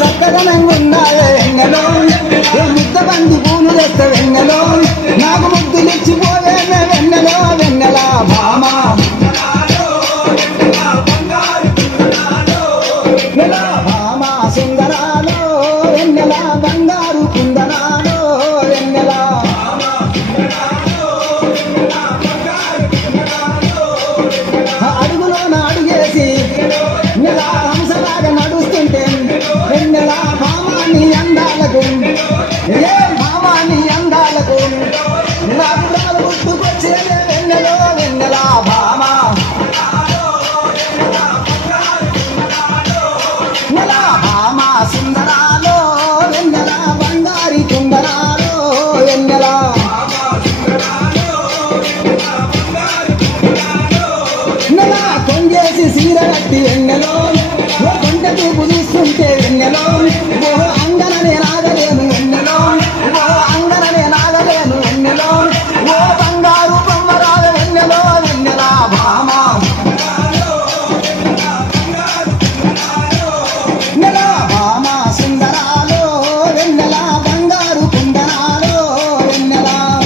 చక్కదనంగా ఉన్నావే వెన్నెలో ముద్ద బంది పూలు తెస్తే వెన్నెలో నాకు ముద్దులు ఇచ్చిపోవే వెన్నెలో వెన్నెలా భామ భామ సుందరాలో వెన్నెలా బంగారు కుందనాలో వెన్నెలా అడుగులోన అడుగేసి నెల హంసలాగా నడుస్తుంటే వెన్నెల భామాని అందాలకు ఏ భామాని అందాలకు నా పురాలు గుర్తుకొచ్చే వెన్నెలో వెన్నెల భామ నెల భామ సుందరాలో వెన్నెల బంగారి కుందరాలో వెన్నెల నెల కొంగేసి సీర కట్టి వెన్నెలో కొండ చూపు చూస్తుంటే